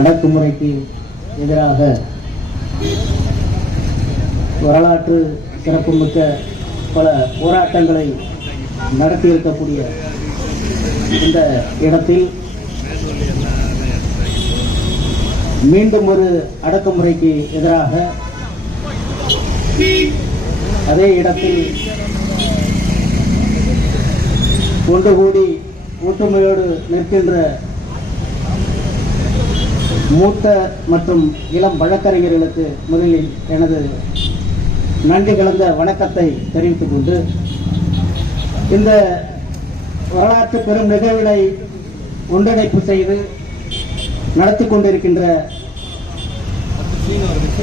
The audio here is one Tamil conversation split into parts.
அடக்குமுறைக்கு எதிராக வரலாற்று சிறப்புமிக்க பல போராட்டங்களை நடத்தியிருக்கக்கூடிய இந்த இடத்தில் மீண்டும் ஒரு அடக்குமுறைக்கு எதிராக அதே இடத்தில் ஒன்று கூடி ஒற்றுமையோடு நிற்கின்ற மூத்த மற்றும் இளம் வழக்கறிஞர்களுக்கு முதலில் எனது நன்றி கலந்த வணக்கத்தை தெரிவித்துக் கொண்டு இந்த வரலாற்று பெரும் நிகழ்வினை ஒன்றிணைப்பு செய்து நடத்தி கொண்டிருக்கின்ற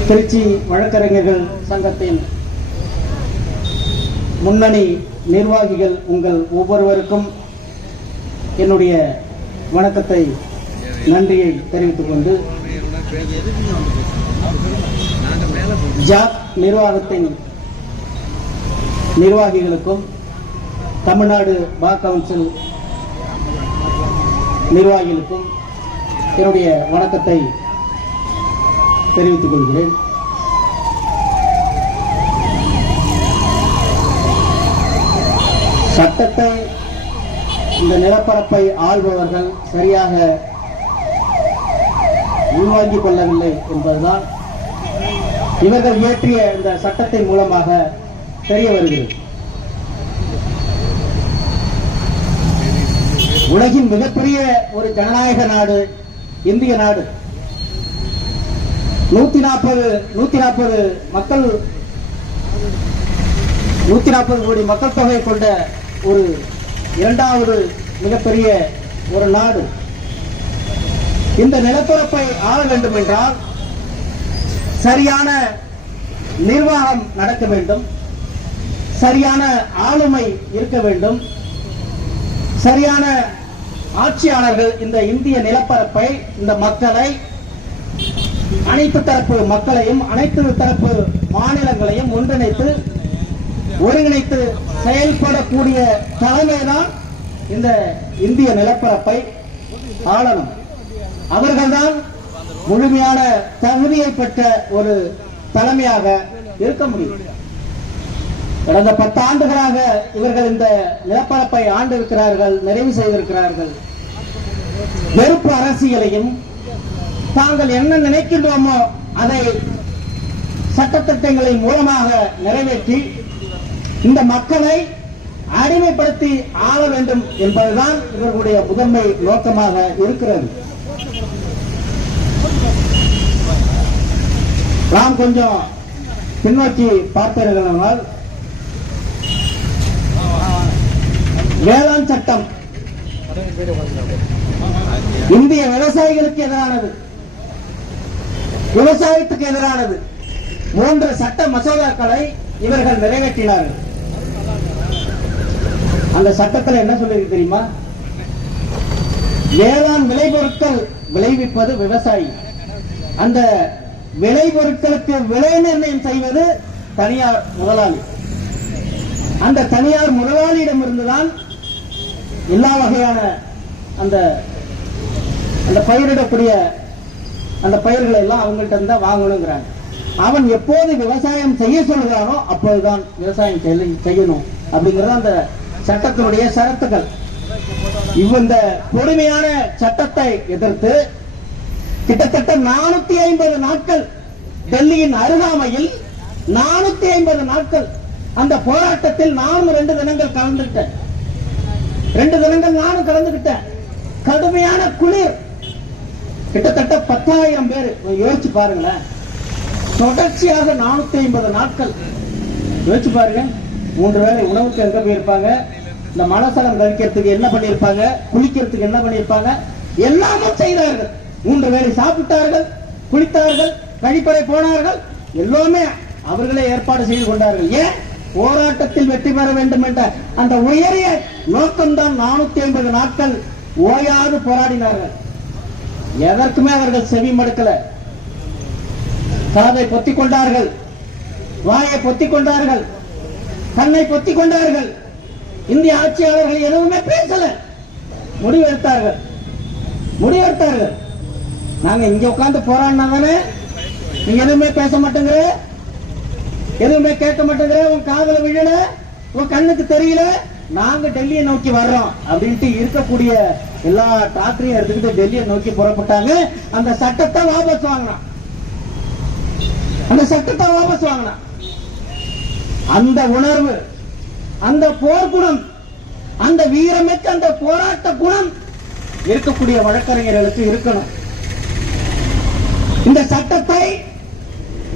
திருச்சி வழக்கறிஞர்கள் சங்கத்தின் முன்னணி நிர்வாகிகள் உங்கள் ஒவ்வொருவருக்கும் என்னுடைய வணக்கத்தை நன்றியை தெரிவித்துக் கொண்டு ஜாப் நிர்வாகத்தின் நிர்வாகிகளுக்கும் தமிழ்நாடு பா கவுன்சில் நிர்வாகிகளுக்கும் என்னுடைய வணக்கத்தை தெரிவித்துக் கொள்கிறேன். சட்டத்தை இந்த நிலப்பரப்பை ஆள்பவர்கள் சரியாக உள்வாங்கிக் கொள்ளவில்லை என்பதுதான் இவர்கள் இயற்றிய இந்த சட்டத்தின் மூலமாக தெரிய வருகிறது. உலகின் மிகப்பெரிய ஒரு ஜனநாயக நாடு இந்திய நாடு. நூத்தி நாற்பது நூத்தி நாற்பது மக்கள் நூத்தி நாற்பது கோடி மக்கள் தொகை கொண்ட ஒரு இரண்டாவது மிகப்பெரிய ஒரு நாடு. இந்த நிலப்பரப்பை ஆள வேண்டும் என்றால் சரியான நிர்வாகம் நடக்க வேண்டும். சரியான ஆளுமை இருக்க வேண்டும். சரியான ஆட்சியாளர்கள் இந்த இந்திய நிலப்பரப்பை இந்த மக்களை அனைத்து தரப்பு மக்களையும் அனைத்து தரப்பு மாநிலங்களையும் ஒன்றிணைத்து ஒருங்கிணைத்து செயல்படக்கூடிய தலைமைதான் இந்த இந்திய நிலப்பரப்பை ஆளணும். அவர்கள்தான் முழுமையான தகுதியை பெற்ற ஒரு தலைமையாக இருக்க முடியும். கடந்த பத்து ஆண்டுகளாக இவர்கள் இந்த நிலப்பரப்பை ஆண்டிருக்கிறார்கள் நிறைவு செய்திருக்கிறார்கள். வெறுப்பு அரசியலையும் தாங்கள் என்ன நினைக்கின்றோமோ அதை சட்டத்திட்டங்களின் மூலமாக நிறைவேற்றி இந்த மக்களை அடிமைப்படுத்தி ஆள வேண்டும் என்பதுதான் இவர்களுடைய முதன்மை நோக்கமாக இருக்கிறது. நாம் கொஞ்சம் பின்னோக்கி பார்த்தீர்களானால் வேளாண் சட்டம் இந்திய விவசாயிகளுக்கு எதிரானது. விவசாயத்துக்கு எதிரானது. மூன்று சட்ட மசோதாக்களை இவர்கள் நிறைவேற்றினார்கள். அந்த சட்டத்தில் என்ன சொல்லிருக்கு தெரியுமா? வேளாண் விளைபொருட்கள் விளைவிப்பது விவசாயி. அந்த விலை பொருட்களுக்கு விலை நிர்ணயம் செய்வது தனியார் முதலாளி. அந்த தனியார் முதலாளியிடம் இருந்துதான் எல்லா வகையான அந்த அந்த பயிரிடக்கூடிய அந்த பயிர்களை எல்லாம் அவங்கள்ட்ட இருந்தா வாங்கணுங்கிறாங்க. அவன் எப்போது விவசாயம் செய்ய சொல்கிறானோ அப்போதுதான் விவசாயம் செய்யணும் அப்படிங்கிறது அந்த சட்டத்தினுடைய ஷரத்துக்கள் இவ்வந்த கொடுமையான சட்டத்தை எதிர்த்து கிட்டத்தட்ட நானூத்தி ஐம்பது நாட்கள் டெல்லியின் அருகாமையில் நானூத்தி ஐம்பது நாட்கள் அந்த போராட்டத்தில் நானும் ரெண்டு தினங்கள் கலந்துட்டேன் ரெண்டு தினங்கள் நானும் கலந்துகிட்டேன் கடுமையான குளிர். கிட்டத்தட்ட பத்தாயிரம் பேர் யோசிச்சு பாருங்களேன். தொடர்ச்சியாக நானூத்தி ஐம்பது நாட்கள். யோசிச்சு பாருங்க. மூன்று வேளை உணவுக்கு எங்க போயிருப்பாங்க? இந்த மலசலம் கழிக்கிறதுக்கு என்ன பண்ணியிருப்பாங்க? குளிக்கிறதுக்கு என்ன பண்ணியிருப்பாங்க? எல்லாமும் செய்தார்கள். மூன்று வேளை சாப்பிட்டார்கள் குளித்தார்கள் கழிப்பறை போனார்கள். எல்லாமே அவர்களே ஏற்பாடு செய்து கொண்டார்கள். ஏன்? போராட்டத்தில் வெற்றி பெற வேண்டும் என்ற அந்த உயரிய நோக்கம்தான் நானூத்தி ஐம்பது நாட்கள் ஓயாது போராடினார்கள். எதற்குமே அவர்கள் செவி மடுக்கல. காதை பொத்திக் கொண்டார்கள். வாயை பொத்திக் கொண்டார்கள். கண்ணை பொத்திக் கொண்டார்கள். இந்திய ஆட்சியாளர்கள் எதுவுமே பேசல. முடிவெடுத்தார்கள். முடிவெடுத்தார்கள். நாங்க இங்க உட்காந்து போராடினா தானே? நீங்க எதுவுமே பேச மாட்டேங்கிற? எதுவுமே கேட்க மாட்டேங்கிற? உன் காதல விழல? உன் கண்ணுக்கு தெரியல? நாங்க டெல்லியை நோக்கி வர்றோம் அப்படின்ட்டு இருக்கக்கூடிய எல்லா டாக்டரையும் எடுத்துக்கிட்டு டெல்லியை நோக்கி புறப்பட்டாங்க. அந்த சட்டத்தை வாபஸ் வாங்கினான். அந்த சட்டத்தை வாபஸ் வாங்கினான். அந்த உணர்வு அந்த போர்க்குணம் அந்த வீரமிக்க அந்த போராட்ட குணம் இருக்கக்கூடிய வழக்கறிஞர்களுக்கு இருக்கணும். இந்த சட்டத்தை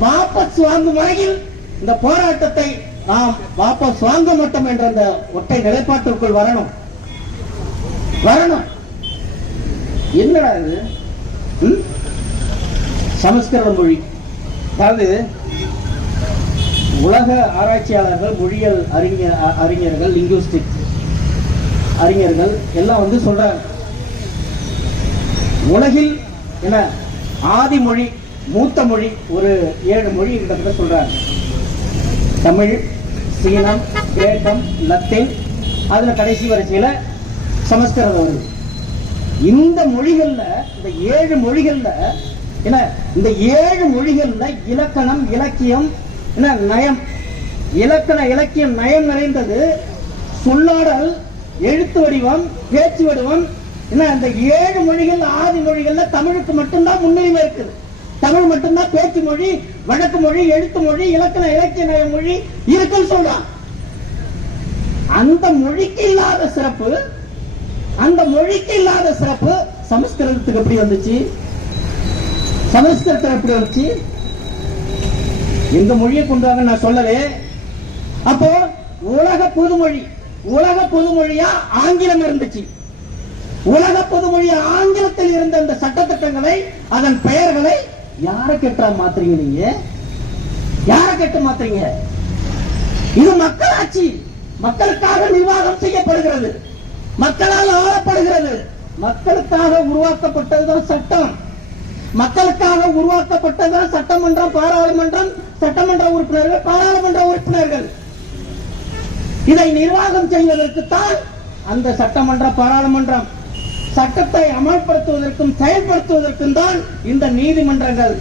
வாபஸ் வாங்கும் வரையில் இந்த போராட்டத்தை நாம் வாபஸ் வாங்க மாட்டோம் என்ற அந்த ஒற்றை நிலைப்பாட்டிற்குள் வரணும். வரணும். என்னடா இது? சமஸ்கிருத மொழி. அதாவது உலக ஆராய்ச்சியாளர்கள் மொழியியல் அறிஞர் அறிஞர்கள் லிங்குவிஸ்டிக் அறிஞர்கள் எல்லாம் வந்து சொல்றாங்க. உலகில் என்ன? ஆதி மொழி மூத்த மொழி ஒரு ஏழு மொழி கிட்டத்தட்ட சொல்றாங்க. தமிழ் சீனம் கிரேக்கம் லத்தீன் அதுல கடைசி வரிசையில சமஸ்கிருதம் வருது. இந்த மொழிகள்ல இந்த ஏழு மொழிகள்ல என்ன இந்த ஏழு மொழிகள்ல இலக்கணம் இலக்கியம் என்ன நயம். இலக்கண இலக்கியம் நயம் நிறைந்தது சொல்லாடல் எழுத்து வடிவம் பேச்சு வடிவம் என்ன அந்த ஏழு மொழிகள் ஆதி மொழிகள்ல தமிழுக்கு மட்டும்தான் முன்னுரிமை இருக்குது. தமிழ் மட்டும்தான் பேச்சு மொழி வழக்கு மொழி எழுத்து மொழி இலக்கண இலக்கிய நய மொழி இருக்குன்னு சொல்றான் அந்த மொழிக்கு இல்லாத சிறப்பு அந்த மொழிக்கு இல்லாத சிறப்பு சமஸ்கிருதத்துக்கு எப்படி வந்துச்சு? சமஸ்கிருதத்தில் எப்படி வந்துச்சு? எந்த மொழியை கொண்டு வாங்க நான் சொல்லவே. அப்போ உலக பொதுமொழி உலக பொதுமொழியா ஆங்கிலம் இருந்துச்சு. உலக பொதுமொழி ஆங்கிலத்தில் இருந்த அந்த சட்டத்திட்டங்களை அதன் பெயர்களை யார கேட்டா மாத்துறீங்க நீங்க? யார கேட்டு மாத்துறீங்க? இது மக்களாட்சி. மக்களுக்காக நிர்வாகம் செய்யப்படுகிறது. மக்களால் ஆளப்படுகிறது. மக்களுக்காக உருவாக்கப்பட்டதுதான் சட்டம். மக்களுக்காக உருவாக்கப்பட்டதுதான் சட்டமன்றம் பாராளுமன்றம் சட்டமன்ற உறுப்பினர்கள் பாராளுமன்ற உறுப்பினர்கள். இதை நிர்வாகம் செய்வதற்குத்தான் அந்த சட்டமன்ற பாராளுமன்றம். சட்டத்தை அமல்படுத்துவதற்கும் செயல்படுத்துவதற்கும் தான் இந்த நீதிமன்றங்கள்.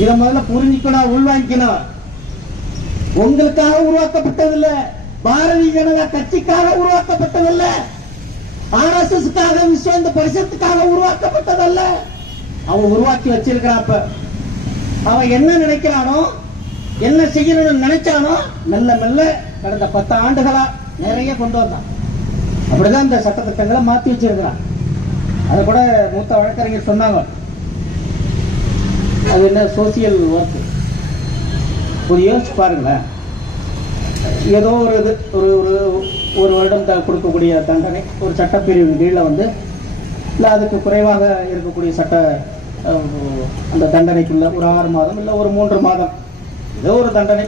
இதை முதல்ல புரிஞ்சுக்கணும் உள்வாங்கிக்கணும். உங்களுக்காக உருவாக்கப்பட்டதில்ல. பாரதிய ஜனதா கட்சிக்காக உருவாக்கப்பட்டதல்ல. ஆர்எஸ்எஸ்க்காக விஸ்வ இந்த பரிசத்துக்காக உருவாக்கப்பட்டதல்ல. அவன் உருவாக்கி வச்சிருக்கிறாப்ப. அவன் என்ன நினைக்கிறானோ என்ன செய்யணும்னு நினைச்சானோ மெல்ல மெல்ல கடந்த பத்து ஆண்டுகளா நிறைய கொண்டு வந்தான். அப்படிதான் இந்த சட்டத்திட்டங்களை மாத்தி வச்சிருக்கிறான். அதை கூட மூத்த வழக்கறிஞர் சொன்னாங்க. அது என்ன சோசியல் ஒர்க் ஒரு யோசிச்சு பாருங்களேன். ஏதோ ஒரு இது ஒரு ஒரு ஒரு வருடம் த- கொடுக்கக்கூடிய தண்டனை ஒரு சட்டப்பிரிவின் கீழே வந்து இல்லை அதுக்கு குறைவாக இருக்கக்கூடிய சட்ட அந்த தண்டனைக்குள்ள ஒரு ஆறு மாதம் இல்லை ஒரு மூன்று மாதம் ஏதோ ஒரு தண்டனை.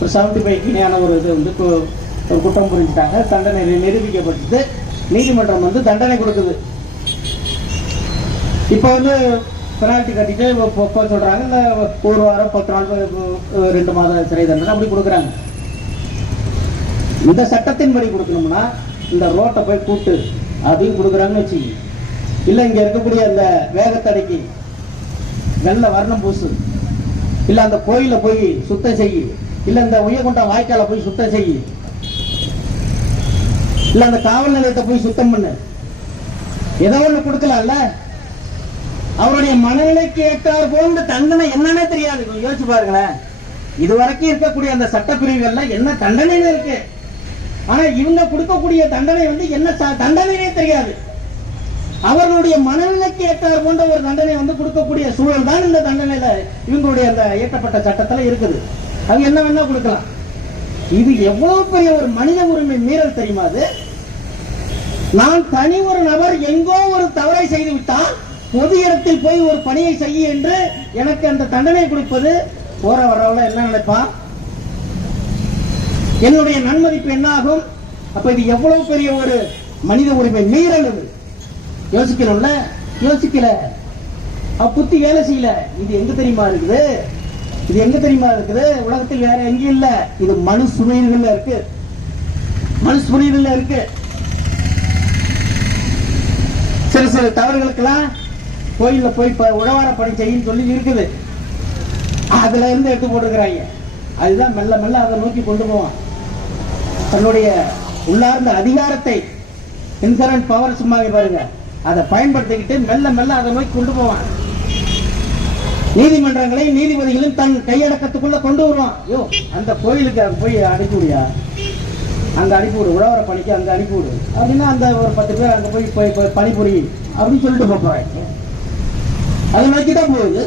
ஒரு செவன்டி ஃபைவ் இணையான ஒரு இது வந்து கு- ஒரு குற்றம் புரிஞ்சுட்டாங்க. தண்டனை நிரூபிக்கப்பட்டு நீதிமன்றம் வந்து தண்டனை கொடுக்குது. இப்போ வந்து பெனால்ட்டி கட்டிட்டு இப்போ- சொல்கிறாங்க இந்த இல்லை ஒரு வாரம் பத்து நாள் ரெண்டு மாத சிறை தண்டனை அப்படி கொடுக்குறாங்க. இந்த சட்டத்தின்படி கொடுக்கணும்னா இந்த ரோட்டை போய் கூட்டு. அதையும் கொடுக்குறாங்கன்னு வச்சுக்கி இல்லை இங்கே இருக்கக்கூடிய அந்த வேகத்தடைக்கு வெள்ள வர்ணம் பூசு. இல்லை அந்த கோயிலில் போய் சுத்தம் செய்யு. இல்லை இந்த உயர்கொண்ட வாய்க்கால போய் சுத்தம் செய்யு. இல்ல அந்த காவல் நிலையத்தை போய் சுத்தம் பண்ணு. ஏதோ ஒண்ணு கொடுக்கலாம்ல? அவருடைய மனநிலைக்கு ஏற்றார் போன்ற தண்டனை என்னன்னே தெரியாது. யோசிச்சு பாருங்களேன். இதுவரைக்கும் இருக்கக்கூடிய அந்த சட்டப்பிரிவுகள்ல என்ன தண்டனைன்னு இருக்கு. ஆனா இவங்க கொடுக்கக்கூடிய தண்டனை வந்து என்ன தண்டனைனே தெரியாது. அவர்களுடைய மனநிலைக்கு ஏற்றார் போன்ற ஒரு தண்டனை வந்து கொடுக்கக்கூடிய சூழல் தான் இந்த தண்டனையில இவங்களுடைய அந்த இயற்றப்பட்ட சட்டத்துல இருக்குது. அது என்ன வேணா கொடுக்கலாம். இது எவ்வளவு பெரிய ஒரு மனித உரிமை மீறல் தெரியுமா அது? நான் தனி ஒரு நபர் எங்கோ ஒரு தவறை செய்து விட்டால் பொது இடத்தில் போய் ஒரு பணியை செய்ய என்று எனக்கு அந்த தண்டனை கொடுப்பது போற வரவுல என்ன நினைப்பான் என்னுடைய நன்மதிப்பு என்ன ஆகும் அப்ப இது எவ்வளவு பெரிய ஒரு மனித உரிமை? மீறல் இது. யோசிக்கணும்ல? யோசிக்கல. புத்தி வேலை செய்யல. இது எங்க தெரியுமா இருக்குது? இது எங்க தெரியுமா இருக்குது? உலகத்தில் வேற எங்கேயும் இல்ல. இது மனு சுமையில இருக்கு. மனு சுமையில இருக்கு. சில சில தவறுகளுக்கெல்லாம் கோயில்ல போய் உழவார பணி செய்யும் சொல்லி இருக்குது. அதுல இருந்து எடுத்து போட்டுக்கிறாங்க அதுதான் மெல்ல மெல்ல அதை நோக்கி கொண்டு போவான். தன்னுடைய உள்ளார்ந்த அதிகாரத்தை இன்சூரன்ஸ் பவர் சும்மாவே பாருங்க. அதை பயன்படுத்திக்கிட்டு மெல்ல மெல்ல அதை நோக்கி கொண்டு போவான். நீதிமன்றங்களை நீதிபதிகளையும் தன் கையடக்கத்துக்குள்ள கொண்டு வருவான். ஐயோ அந்த கோயிலுக்கு போய் அனுப்பிவிடியா அங்கே அனுப்பிவிடு உழவர பணிக்கு அங்கே அனுப்பிவிடு அப்படின்னா அந்த ஒரு பத்து பேர் அங்கே போய் போய் போய் பணிபுரி அப்படின்னு சொல்லிட்டு போறாங்க. அதை நோக்கி தான் போகுது.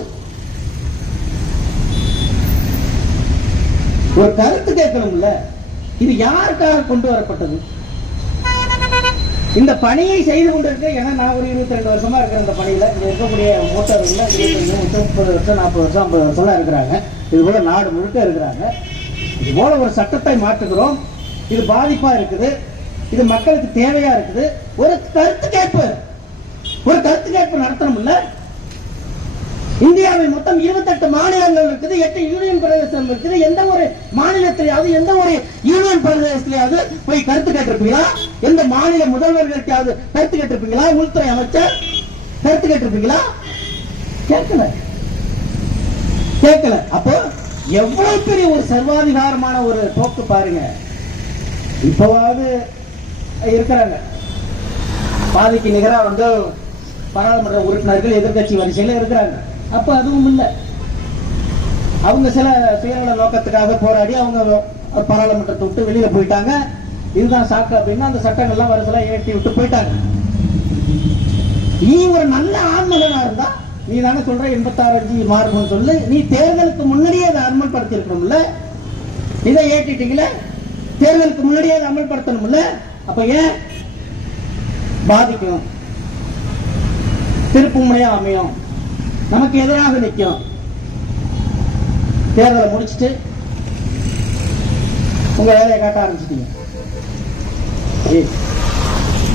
ஒரு கருத்து கேட்கணும்ல. இது யாருக்காக கொண்டு வரப்பட்டது? இந்த பணியை செய்து கொண்டிருக்க ஏன்னா நான் ஒரு இருபத்தி ரெண்டு வருஷமா இருக்கிற இந்த பணியில. இங்க இருக்கக்கூடிய மூத்தவர்கள் இருபத்தஞ்சு முப்பது முப்பது வருஷம் நாற்பது வருஷம் ஐம்பது வருஷம்லாம் இருக்கிறாங்க. இது போல நாடு முழுக்க இருக்கிறாங்க. இது போல ஒரு சட்டத்தை மாற்றுகிறோம். இது பாதிப்பா இருக்குது. இது மக்களுக்கு தேவையா இருக்குது. ஒரு கருத்து கேட்பு ஒரு கருத்து கேட்பு நடத்தணும்ல? இந்தியாவில் மொத்தம் 28 மாநிலங்கள் இருக்குது எட்டு யூனியன் பிரதேசம் இருக்குது. எந்த ஒரு மாநிலத்திலேயாவது எந்த ஒரு யூனியன் பிரதேசத்திலேயாவது போய் கருத்து கேட்டிருப்பீங்களா? எந்த மாநில முதல்வர்களுக்காவது கருத்து கேட்டிருப்பீங்களா? உள்துறை அமைச்சர் கருத்து கேட்டிருப்பீங்களா? கேட்கல. கேட்கல. அப்போ எவ்வளவு பெரிய ஒரு சர்வாதிகாரமான ஒரு போக்கு பாருங்க. இப்பவாவது இருக்கிறாங்க. பாதிக்கு நிகராக வந்து பாராளுமன்ற உறுப்பினர்கள் எதிர்கட்சி வரிசையில் இருக்கிறாங்க. அப்போ அதுவும் இல்லை. அவங்க சில சுயநல நோக்கத்துக்காக போராடி அவங்க பாராளுமன்றத்தை விட்டு வெளியில் போயிட்டாங்க. இதுதான் சாக்கு அப்படின்னா அந்த சட்டங்கள்லாம் வரிசையில ஏற்றி விட்டு போயிட்டாங்க. நீ ஒரு நல்ல ஆண்மகனா இருந்தா நீ தானே சொல்ற எண்பத்தாறு அஞ்சு மாறும்னு சொல்லு. நீ தேர்தலுக்கு முன்னாடியே அதை அமல்படுத்திருக்கணும்ல இதை ஏற்றிட்டீங்களே தேர்தலுக்கு முன்னாடியே அதை அமல்படுத்தணும்ல? அப்ப ஏன்? பாதிக்கும். திருப்பு முனையா அமையும். நமக்கு எதிராக நிற்கும். தேர்தலை முடிச்சிட்டு உங்க வேலையை காட்ட ஆரம்பிச்சிட்டீங்க.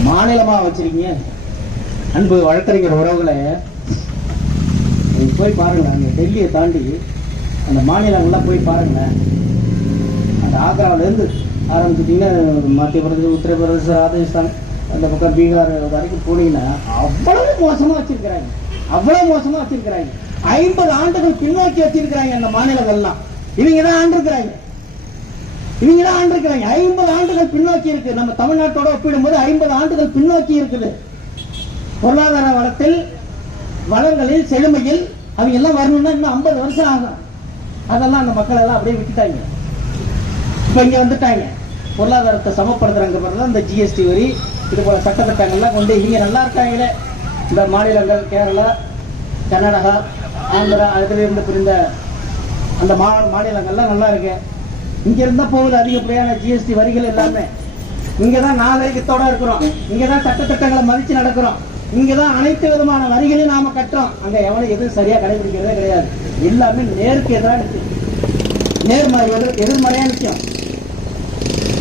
மாநிலமா வச்சிருக்கீங்க. அன்பு வழக்கறிஞர் உறவுகளை போய் பாருங்க. அங்க டெல்லியை தாண்டி அந்த மாநிலங்கள்லாம் போய் பாருங்க. அந்த ஆக்ராவிலேருந்து ஆரம்பிச்சிட்டீங்கன்னா மத்திய பிரதேசம் உத்தரப்பிரதேசம் ராஜஸ்தான் அந்த பக்கம் பீகார் வரைக்கும் போனீங்கன்னா அவ்வளவு மோசமா வச்சிருக்கிறாங்க. அவ்வளவு மோசமா வச்சிருக்கிறாங்க. ஐம்பது ஆண்டுகள் பின்னோக்கி வச்சிருக்கிறாங்க அந்த மாநிலங்கள்லாம். இவங்க தான் ஆண்டிருக்கிறாங்க. இவங்க தான் ஆண்டிருக்கிறாங்க. ஐம்பது ஆண்டுகள் பின்னோக்கி இருக்கு. நம்ம தமிழ்நாட்டோட ஒப்பிடும்போது ஐம்பது ஆண்டுகள் பின்னோக்கி இருக்குது. பொருளாதார வளத்தில் வளங்களில் செழுமையில் அவங்க எல்லாம் வரணும்னா இன்னும் ஐம்பது வருஷம் ஆகும். அதெல்லாம் அந்த மக்கள் எல்லாம் அப்படியே விட்டுட்டாங்க. இப்போ இங்கே வந்துட்டாங்க. பொருளாதாரத்தை சமப்படுத்துறாங்க பிறகு இந்த ஜிஎஸ்டி வரி இது போல சட்டத்திட்டங்கள்லாம் கொண்டு இங்கே நல்லா இருக்காங்களே. இந்த மாநிலங்கள் கேரளா கர்நாடகா ஆந்திரா அதுல புரிந்த பிரிந்த அந்த மா மாநிலங்கள்லாம் நல்லா இருக்கு. இங்கே இருந்தால் போகுது அதிகப்படியான ஜிஎஸ்டி வரிகள் எல்லாமே. இங்கே தான் நாகரிகத்தோட இருக்கிறோம். இங்கே தான் சட்டத்திட்டங்களை மதித்து நடக்கிறோம். இங்கே தான் அனைத்து விதமான வரிகளையும் நாம் கட்டுறோம். அங்கே எவ்வளோ எதுவும் சரியாக கடைபிடிக்கிறதே கிடையாது. எல்லாமே நேருக்கு எதிராக நிற்கும் நேர்மறை எதிர் எதிர்மறையா நிற்கும்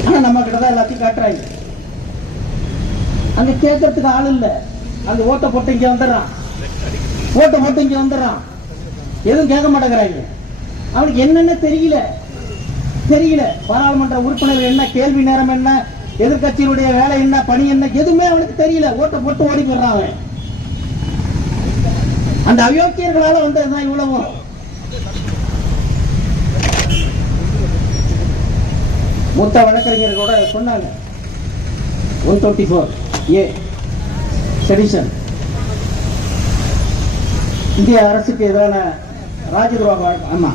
ஆனா நம்ம கிட்ட தான் எல்லாத்தையும் காட்டுறாங்க. அங்க கேட்கறதுக்கு ஆள் இல்ல. அங்க ஓட்ட போட்டு இங்க வந்துடுறான். ஓட்ட போட்டு இங்க வந்துடுறான். எதுவும் கேட்க மாட்டேங்கிறாங்க. அவனுக்கு என்னன்னு தெரியல. தெரியல. பாராளுமன்ற உறுப்பினர் என்ன கேள்வி நேரம் என்ன எதிர்கட்சியினுடைய வேலை என்ன பணி என்ன எதுவுமே அவனுக்கு தெரியல. ஓட்ட போட்டு ஓடி போடுறான் அவன். அந்த அயோக்கியர்களால வந்ததுதான் இவ்வளவும் மூத்த வழக்கறிஞர்களோட சொன்னாங்க. One twenty four A sedition இந்திய அரசுக்கு எதிரான ராஜதுரோக வழக்கு. ஆமா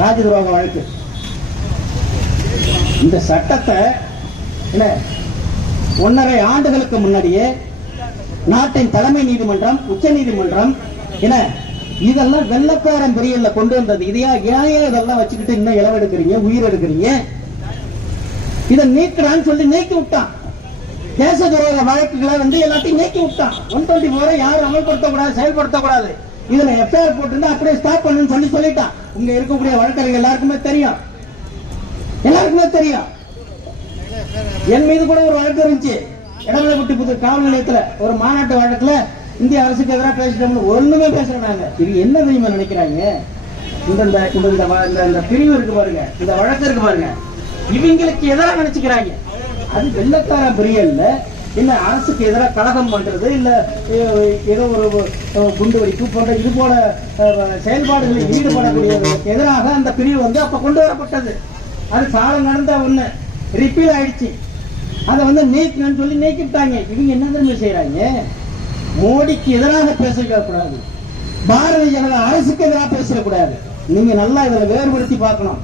ராஜதுரோக வழக்கு. இந்த சட்டத்தை என்ன ஒன்றரை ஆண்டுகளுக்கு முன்னாடியே நாட்டின் தலைமை நீதிமன்றம் உச்ச நீதிமன்றம் என்ன இதெல்லாம் வெள்ளக்காரன் பெரியல கொண்டு வந்தது. இதையா ஏன் இதெல்லாம் வச்சுக்கிட்டு இன்னும் இளவெடுக்கிறீங்க உயிர் எடுக்கிறீங்க இதை நீக்கிறான்னு சொல்லி நீக்கி விட்டான். தேச துரோக வழக்குகளை வந்து எல்லாத்தையும் நீக்கி விட்டான். ஒன் டுவெண்ட்டி போரை யாரும் அமல்படுத்தக்கூடாது செயல்படுத்தக்கூடாது. இதுல எஃப்ஐஆர் போட்டு அப்படியே ஸ்டாப் பண்ணுன்னு சொல்லி சொல்லிட்டான். இங்க இருக்கக்கூடிய வழக்கறிஞர் எல்லாருக்குமே தெரியும். எல்லாருக்குமே தெரியும். என் மீது கூட ஒரு வழக்கு இருந்துச்சு. இடமலைப்பட்டி புது காவல் நிலையத்துல ஒரு மாநாட்டு வழக்குல இந்திய அரசுக்கு எதிராக பேசிட்டோம்னு ஒண்ணுமே பேசுறாங்க இது என்ன தெரியுமா நினைக்கிறாங்க? இந்த இந்த இந்த இந்த- இந்த பிரிவு இருக்கு பாருங்க. இந்த வழக்கு இருக்கு பாருங்க. இவங்களுக்கு எதிராக நினைச்சுக்கிறாங்க. அது வெள்ளக்கார பிரியல்ல இல்ல. அரசுக்கு எதிராக கழகம் பண்றது இல்ல ஏதோ ஒரு குண்டு வெடிப்பு போன்ற இது போல செயல்பாடுகளில் ஈடுபடக்கூடியவர்களுக்கு எதிராக அந்த பிரிவு வந்து அப்ப கொண்டு வரப்பட்டது. அது சாலம் நடந்த ஒண்ணு. ரிப்பீல் ஆயிடுச்சு. அதை வந்து நீக்கணும்னு சொல்லி நீக்கிட்டாங்க இவங்க என்ன தெரியுமா செய்யறாங்க மோடிக்கு எதிராக பேசிக்க கூடாது பாரதிய ஜனதா அரசுக்கு எதிராக பேசக்கூடாது. நீங்க நல்லா இதுல வேறுபடுத்தி பார்க்கணும்.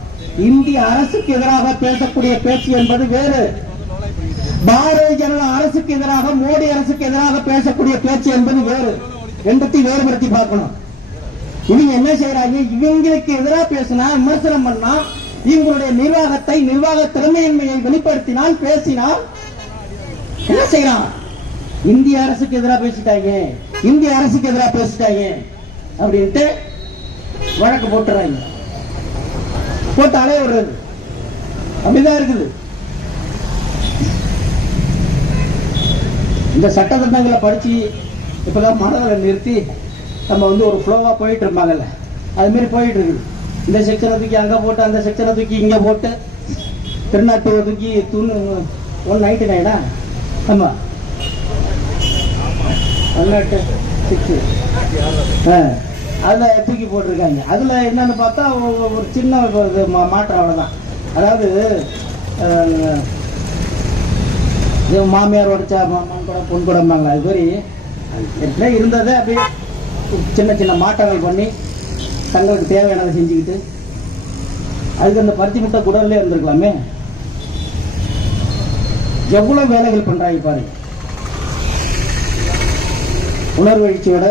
இந்திய அரசுக்கு எதிராக பேசக்கூடிய பேச்சு என்பது வேறு. பாரதிய ஜனதா அரசுக்கு எதிராக மோடி அரசுக்கு எதிராக பேசக்கூடிய பேச்சு என்பது வேறு. ரெண்டுத்தையும் வேறுபடுத்தி பார்க்கணும். இவங்க என்ன செய்யறாங்க இவங்களுக்கு எதிராக பேசினா விமர்சனம் பண்ணா இவங்களுடைய நிர்வாகத்தை நிர்வாக திறமையின்மையை வெளிப்படுத்தினால் பேசினால் என்ன செய்யறான் இந்திய அரசுக்கு எதிராக பேசிட்டாங்க. இந்திய அரசுக்கு எதிராக பேசிட்டாங்க. அப்படின்ட்டு வழக்கு போட்டுறாங்க. போட்டு அலைய விடுறது அப்படிதான் இருக்குது. இந்த சட்டத்திட்டங்களை படிச்சு இப்பதான் மனதில் நிறுத்தி நம்ம வந்து ஒரு ஃப்ளோவா போயிட்டு இருப்பாங்கல்ல. அது மாதிரி போயிட்டு இருக்குது. இந்த செக்ஷனை தூக்கி அங்க போட்டு அந்த செக்ஷனை தூக்கி இங்க போட்டு திருநாட்டூரை தூக்கி தூண் ஒன் நைன்டி நைனா ஆமா. ஒன் நாட்டு ஆ. அதில் தூக்கி போட்டிருக்காங்க. அதில் என்னென்னு பார்த்தா ஒரு சின்ன இது மா- மாற்றம் அவ்வளோதான் அதாவது மாமியார் உடைச்சா மாமன் கூட பொன் கூடம்பாங்களா அது மாதிரி ஏற்கனவே இருந்ததை அப்படியே சின்ன சின்ன மாற்றங்கள் பண்ணி தங்களுக்கு தேவையானதை செஞ்சுக்கிட்டு அதுக்கு அந்த பருத்தி முட்டை குடல்லே இருந்திருக்கலாமே. எவ்வளோ வேலைகள் பண்ணுறாங்க பாருங்க. உணர்வெழுச்சியோட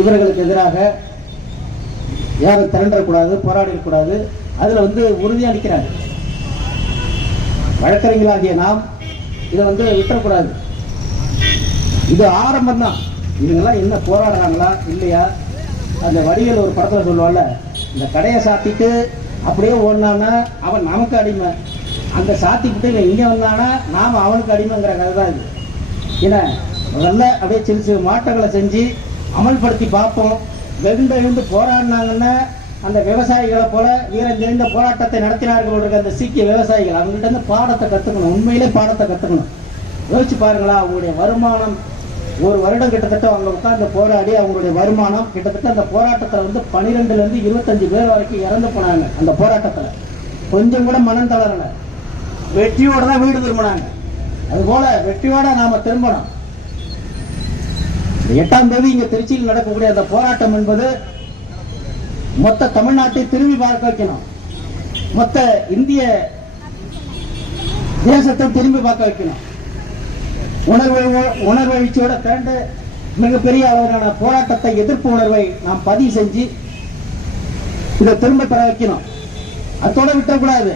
இவர்களுக்கு எதிராக யாரும் திரண்டக்கூடாது போராடிடக்கூடாது. அதில் வந்து உறுதியாக நிற்கிறாங்க வழக்கறிஞர்களாகிய நாம் இதை வந்து விட்டுறக்கூடாது. இது ஆரம்பம் தான் இவங்கெல்லாம் என்ன போராடுறாங்களா இல்லையா? அந்த வடிகள் ஒரு படத்தில் சொல்லுவாள்ல இந்த கடையை சாத்திட்டு அப்படியே ஓடினானா அவன் நமக்கு அடிமை. அந்த சாத்திக்கிட்டு இவன் இங்கே வந்தானா நாம் அவனுக்கு அடிமைங்கிற கதை தான் இது. ஏன்னா முதல்ல அப்படியே சிறு சிறு மாற்றங்களை செஞ்சு அமல்படுத்தி பார்ப்போம். வெகுண்டு எழுந்து போராடினாங்கன்னா அந்த விவசாயிகளை போல வீரம் தெரிந்த போராட்டத்தை நடத்தினார்கள் இருக்க அந்த சீக்கிய விவசாயிகள். அவங்கள்ட்ட இருந்து பாடத்தை கற்றுக்கணும் உண்மையிலே பாடத்தை கற்றுக்கணும் யோசிச்சு பாருங்களா அவங்களுடைய வருமானம் ஒரு வருடம் கிட்டத்தட்ட அவங்க உட்கார்ந்து போராடி அவங்களுடைய வருமானம் கிட்டத்தட்ட அந்த போராட்டத்தில் வந்து பனிரெண்டுலேருந்து இருபத்தஞ்சு பேர் வரைக்கும் இறந்து போனாங்க அந்த போராட்டத்தில். கொஞ்சம் கூட மனம் தளரல. வெற்றியோட தான் வீடு திரும்பினாங்க. அதுபோல வெற்றியோட நாம திரும்பணும். எட்டாம் தேதி இங்க திருச்சியில் நடக்கக்கூடிய அந்த போராட்டம் என்பது மொத்த தமிழ்நாட்டை திரும்பி பார்க்க வைக்கணும் மொத்த இந்திய தேசத்தை திரும்பி பார்க்க வைக்கணும் உணர்வை உணர்வெழுச்சியோட திரண்டு மிகப்பெரிய அளவிலான போராட்டத்தை எதிர்ப்பு உணர்வை நாம் பதிவு செஞ்சு இதை திரும்ப பெற வைக்கணும். அத்தோட விட்டக்கூடாது.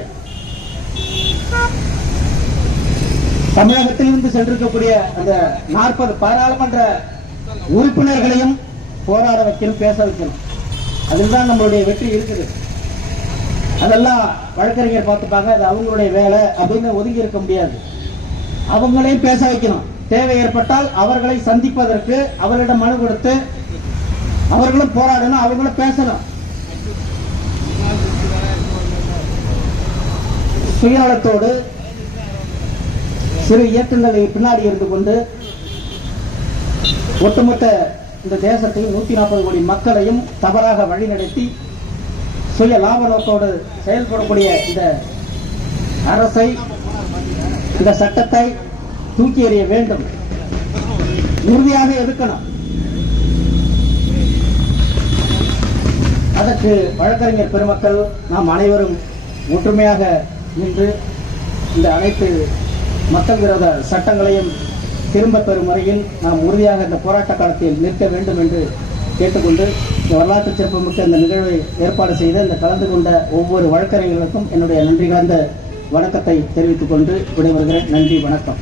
தமிழகத்திலிருந்து சென்றிருக்கக்கூடிய அந்த நாற்பது பாராளுமன்ற உறுப்பினர்களையும் போராட வைக்கணும் பேச வைக்கணும். அதில்தான் நம்மளுடைய வெற்றி இருக்குது. அதெல்லாம் வழக்கறிஞர் பார்த்துப்பாங்க அது அவங்களுடைய வேலை அப்படின்னு ஒதுங்கி இருக்க முடியாது. அவங்களையும் பேச வைக்கணும். தேவை ஏற்பட்டால் அவர்களை சந்திப்பதற்கு அவர்களிடம் மனு கொடுத்து அவர்களும் போராடணும் அவங்களும் பேசணும். சுயநலத்தோடு சிறு இயக்கங்களை பின்னாடி இருந்து கொண்டு ஒட்டுமொத்த இந்த தேசத்தையும் நூத்தி நாற்பது கோடி மக்களையும் தவறாக வழிநடத்தி சுய லாப நோக்கோடு செயல்படக்கூடிய இந்த அரசை இந்த சட்டத்தை தூக்கி எறிய வேண்டும். உறுதியாக இருக்கணும் அதற்கு வழக்கறிஞர் பெருமக்கள் நாம் அனைவரும் ஒற்றுமையாக நின்று இந்த அனைத்து மக்கள் விரோத சட்டங்களையும் திரும்ப பெறும் முறையில் நாம் உறுதியாக இந்த போராட்ட காலத்தில் நிற்க வேண்டும் என்று கேட்டுக்கொண்டு இந்த வரலாற்று சிறப்புமிக்க இந்த நிகழ்வை ஏற்பாடு செய்த இந்த கலந்து கொண்ட ஒவ்வொரு வழக்கறிஞர்களுக்கும் என்னுடைய நன்றி கலந்த வணக்கத்தை தெரிவித்துக் கொண்டு விடைபெறுகிறேன். நன்றி வணக்கம்.